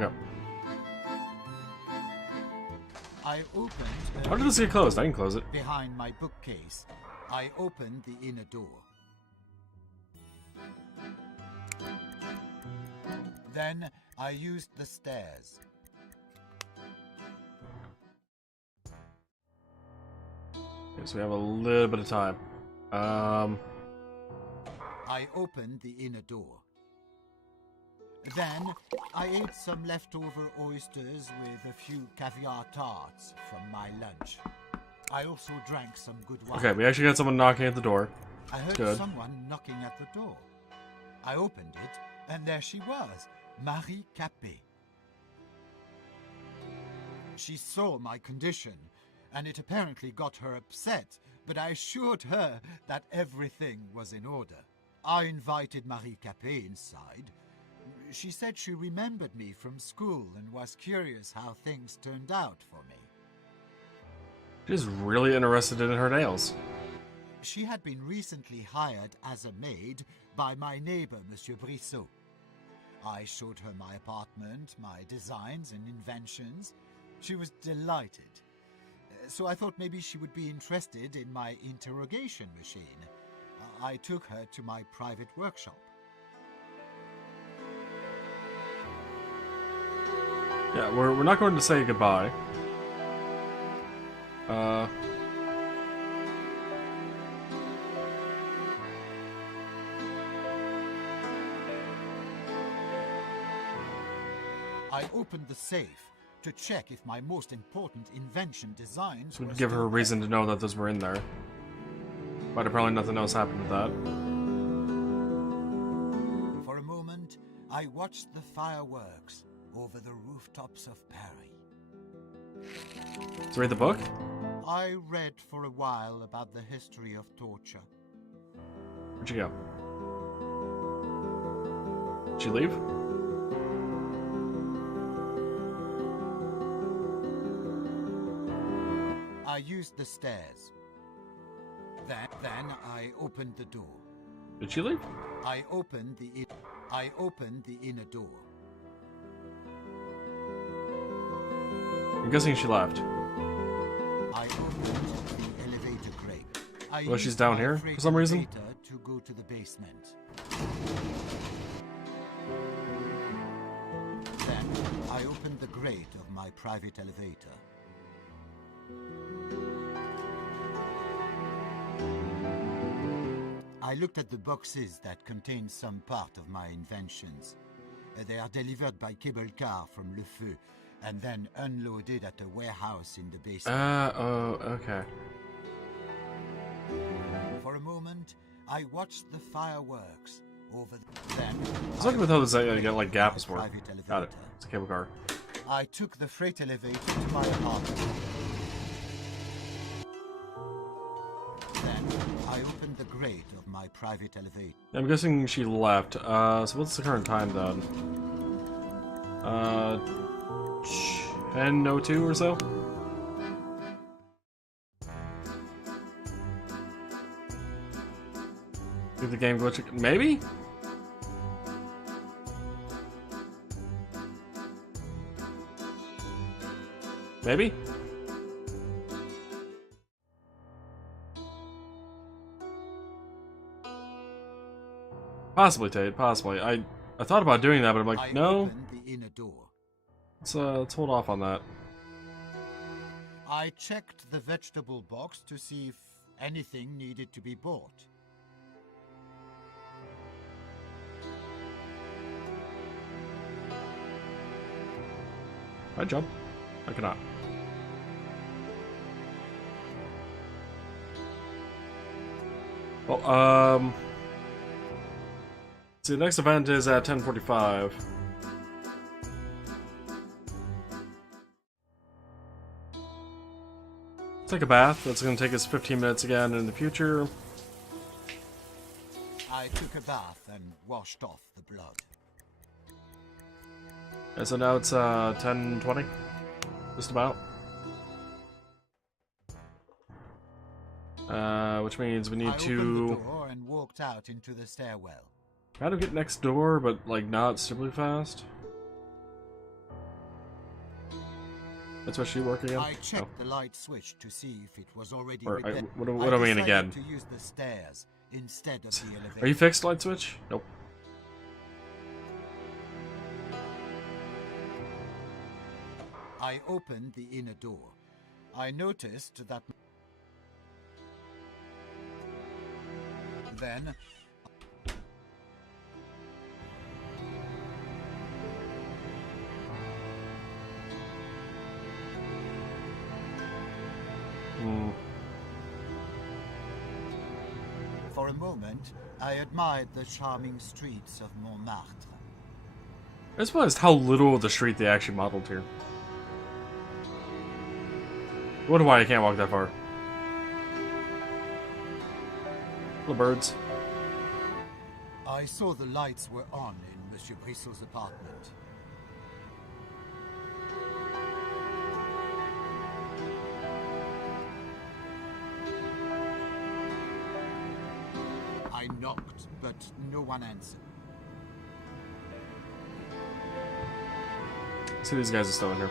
Okay. I opened. How did this get closed? I can close it. Behind my bookcase, I opened the inner door. Then I used the stairs. Okay, so we have a little bit of time. I opened the inner door. Then I ate some leftover oysters with a few caviar tarts from my lunch. I also drank some good wine. Okay, we actually got someone knocking at the door. I heard Good. someone knocking at the door. I opened it, and there she was, Marie Capet. She saw my condition, and it apparently got her upset, but I assured her that everything was in order. I invited Marie Capet inside. She said she remembered me from school and was curious how things turned out for me. She's really interested in her nails. She had been recently hired as a maid by my neighbor, Monsieur Brissot. I showed her my apartment, my designs and inventions. She was delighted. So I thought maybe she would be interested in my interrogation machine. I took her to my private workshop. Yeah, we're not going to say goodbye. I opened the safe to check if my most important invention designs This would were give her a still reason to know that those were in there. But apparently nothing else happened with that. there. For a moment, I watched the fireworks over the rooftops of Paris. Let's read the book. I read for a while about the history of torture. Where'd you go? Did she leave? I used the stairs. Then I opened the door. Did she leave? I opened the inner door. I'm guessing she left. I opened the elevator grate. I Well, she's used down my here freight for some reason. elevator to go to the basement. Then I opened the grate of my private elevator. I looked at the boxes that contain some part of my inventions. They are delivered by cable car from Le Feu, and then unloaded at a warehouse in the basement. Oh, okay. For a moment, I watched the fireworks over the... Then... I was looking with how this get like gap is for. private Got it. elevator. It's a cable car. I took the freight elevator to my apartment. Then I opened the grate of my private elevator. I'm guessing she left. So what's the current time then? 10:02 or so? Think the game glitch? Maybe? Maybe? Possibly, Tate. Possibly. I thought about doing that, but I'm like, I no. opened the inner door. Let's hold off on that. I checked the vegetable box to see if anything needed to be bought. I jump. I cannot. Well, see, the next event is at 10:45. Take a bath. That's going to take us 15 minutes again in the future. I took a bath and washed off the blood. And so now it's 10:20, just about. Which means we need I opened the to door and walked out into the stairwell. try to get next door, but like not super fast. That's what she working on? I checked the light switch to see if it was already Or, repaired. what do I mean again? To use the stairs instead of the elevator. Are you fixed, light switch? Nope. I opened the inner door. I noticed that... Then... For a moment, I admired the charming streets of Montmartre. I just realized how little of the street they actually modeled here. I wonder why I can't walk that far. Little birds. I saw the lights were on in Monsieur Brissot's apartment. I knocked, but no one answered. See, these guys are still in here.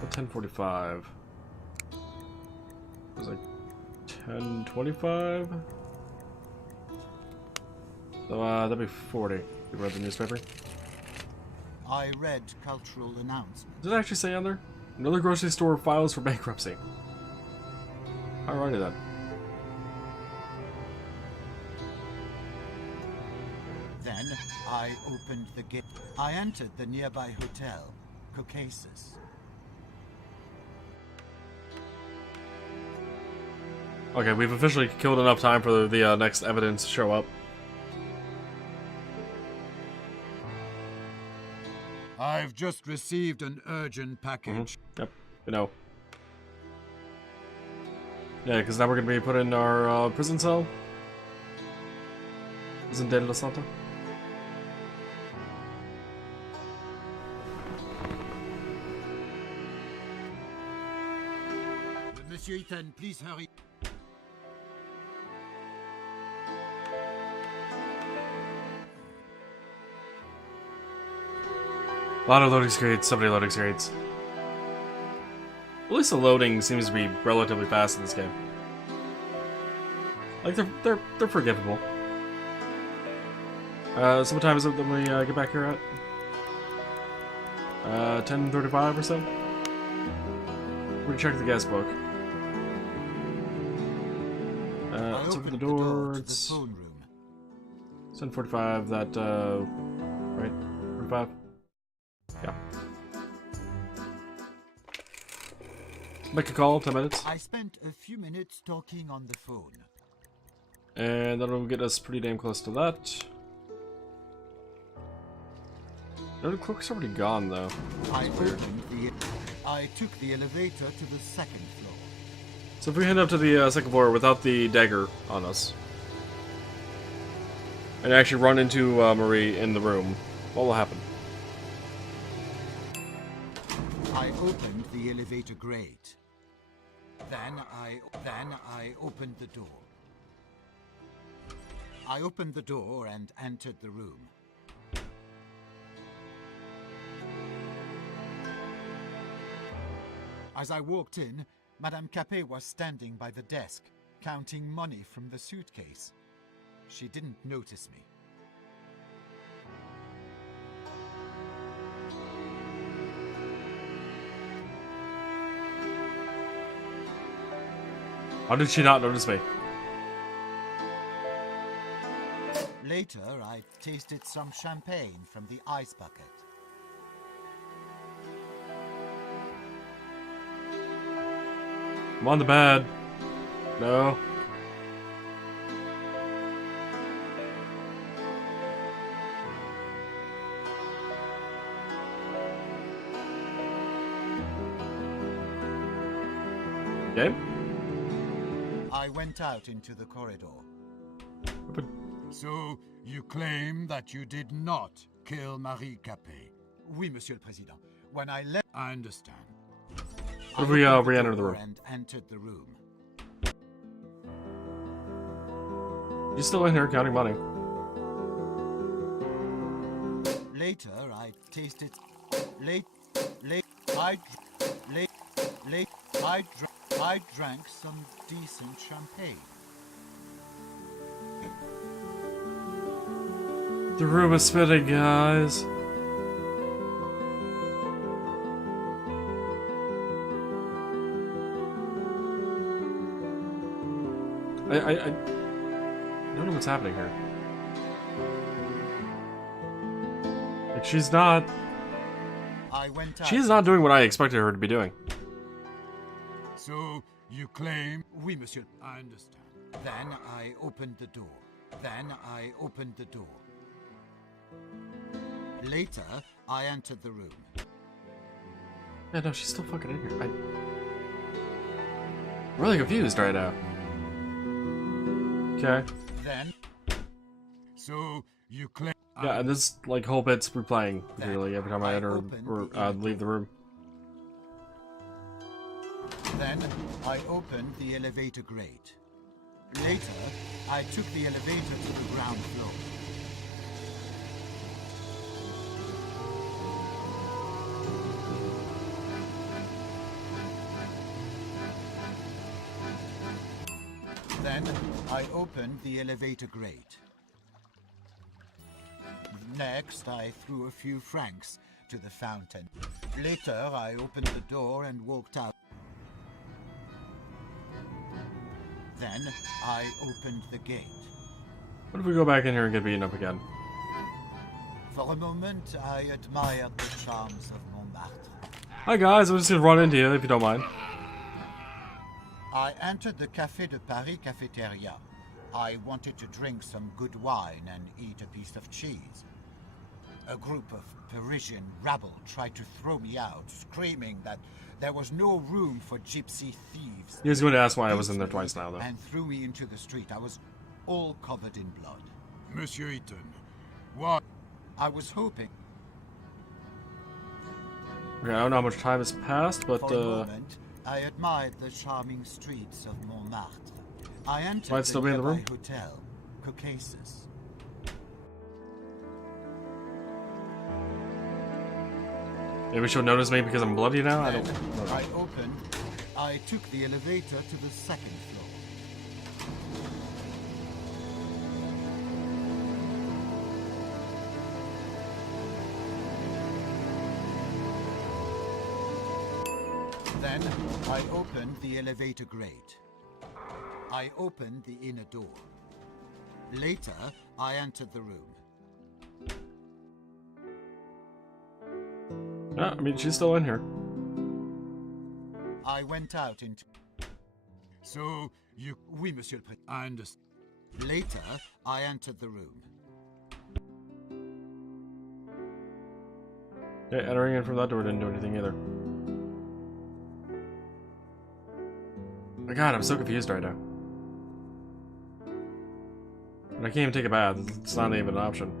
Well, 10:45. It was like 10:25. So that'd be 40. You read the newspaper? I read cultural announcements. Does it actually say on there? Another grocery store files for bankruptcy. Alrighty then. Then I opened the gate. I entered the nearby hotel, Caucasus. Okay, we've officially killed enough time for the next evidence to show up. I've just received an urgent package. Yep, you know. Yeah, because now we're going to be put in our prison cell. Isn't De La Santa? Monsieur Ethon, please hurry. A lot of loading screens, so many loading screens. At least the loading seems to be relatively fast in this game. Like they're forgivable. So what time is it that we get back here at? 10:35 or so. We're gonna check the guest book. Let's open the door. It's the phone room. 10:45. That right? 45. Yeah. Make a call, 10 minutes. I spent a few minutes talking on the phone. And that'll get us pretty damn close to that. No, the clock's already gone, though. I took the elevator to the second floor. So if we head up to the second floor without the dagger on us, and actually run into Marie in the room, what will happen? I opened the elevator grate. Then I opened the door. I opened the door and entered the room. As I walked in, Madame Capet was standing by the desk, counting money from the suitcase. She didn't notice me. How did she not notice me? Later, I tasted some champagne from the ice bucket. I'm on the bed. No. Okay. I went out into the corridor. But So, you claim that you did not kill Marie Capet? Oui, Monsieur le Président. When I left... I understand. what if we re-enter the room? And entered the room. She's still in here counting money. Later, I tasted. I drank some decent champagne. The room is spinning, guys. I don't know what's happening here. Like, she's not doing what I expected her to be doing. So, you claim? Oui, monsieur. I understand. Then I opened the door. Later, I entered the room. Yeah, no, she's still fucking in here. I'm really confused right now. Okay. Then, so you claim? Yeah, and this like whole bit's replaying really every time I enter or leave the room. Then I opened the elevator grate. Later, I took the elevator to the ground floor. Then I opened the elevator grate. Next, I threw a few francs to the fountain. Later, I opened the door and walked out. Then, I opened the gate. What if we go back in here and get beaten up again? For a moment, I admired the charms of Montmartre. Hi guys, I'm just gonna run into you if you don't mind. I entered the Café de Paris cafeteria. I wanted to drink some good wine and eat a piece of cheese. A group of Parisian rabble tried to throw me out, screaming that there was no room for gypsy thieves. He was going to ask why I was in there twice now, though. And threw me into the street. I was all covered in blood. Monsieur Ethon, what? I was hoping. Okay, I don't know how much time has passed, but For a moment, I admired the charming streets of Montmartre. I entered might still be in the room. Hotel, Caucasus. Maybe she'll notice me because I'm bloody now? Then I took the elevator to the second floor. Then I opened the elevator grate. I opened the inner door. Later, I entered the room. Yeah, I mean, she's still in here. I went out into... So, you... Oui, monsieur le président. I understand. Later, I entered the room. Yeah, entering in from that door didn't do anything either. My god, I'm so confused right now. And I can't even take a bath. It's not even an option.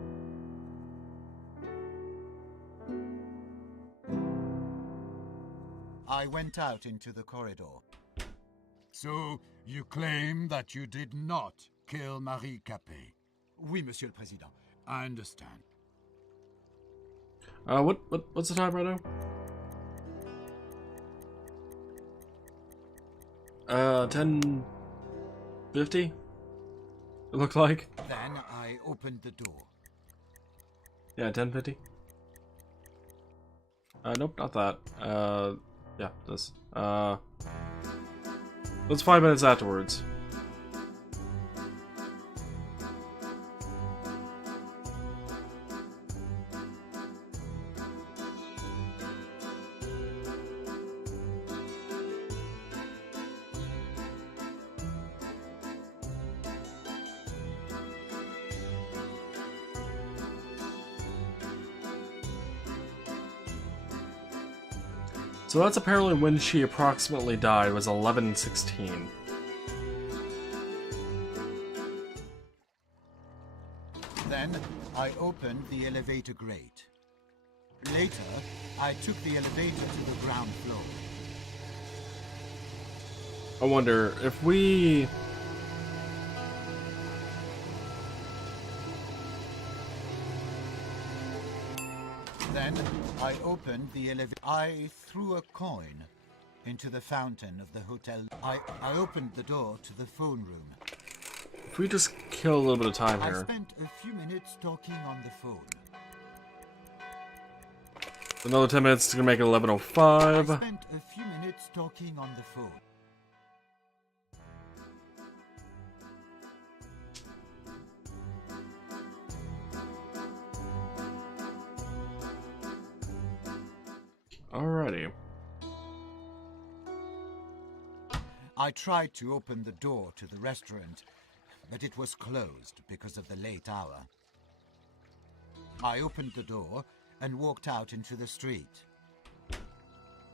I went out into the corridor. So, you claim that you did not kill Marie Capet? Oui, monsieur le président. I understand. What's the time right now? 10:50? It looked like. Then I opened the door. Yeah, 10:50. Nope, not that. Yeah, this. That's 5 minutes afterwards. So that's apparently when she approximately died, was 11:16. Then I opened the elevator grate. Later, I took the elevator to the ground floor. I wonder if we Then I opened the elevator. I threw a coin into the fountain of the hotel. I opened the door to the phone room. If we just kill a little bit of time I here. spent a few minutes talking on the phone. Another 10 minutes to make it I 11:05. spent a few minutes talking on the phone. Alrighty. I tried to open the door to the restaurant, but it was closed because of the late hour. I opened the door and walked out into the street.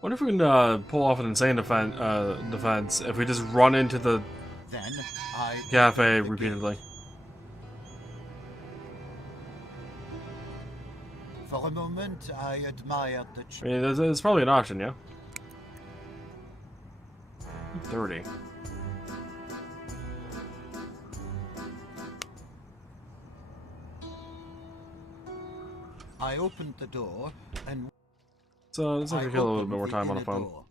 Wonder if we can pull off an insane defense if we just run into the Then I cafe opened the repeatedly. gate. For a moment, I admired the I mean, there's probably an option, yeah? 30. I opened the door and So let's I actually kill a little opened bit more time on the inner phone. door.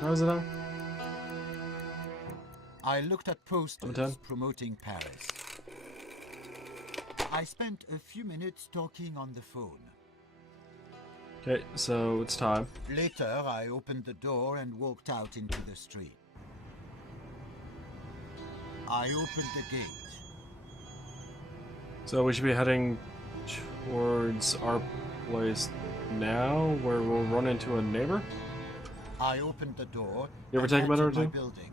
How is it now? I looked at posters 10. promoting Paris. I spent a few minutes talking on the phone. Okay, so it's time. Later, I opened the door and walked out into the street. I opened the gate. So we should be heading towards our place now, where we'll run into a neighbor. I opened the door. You ever and take a minute or entered my two? building.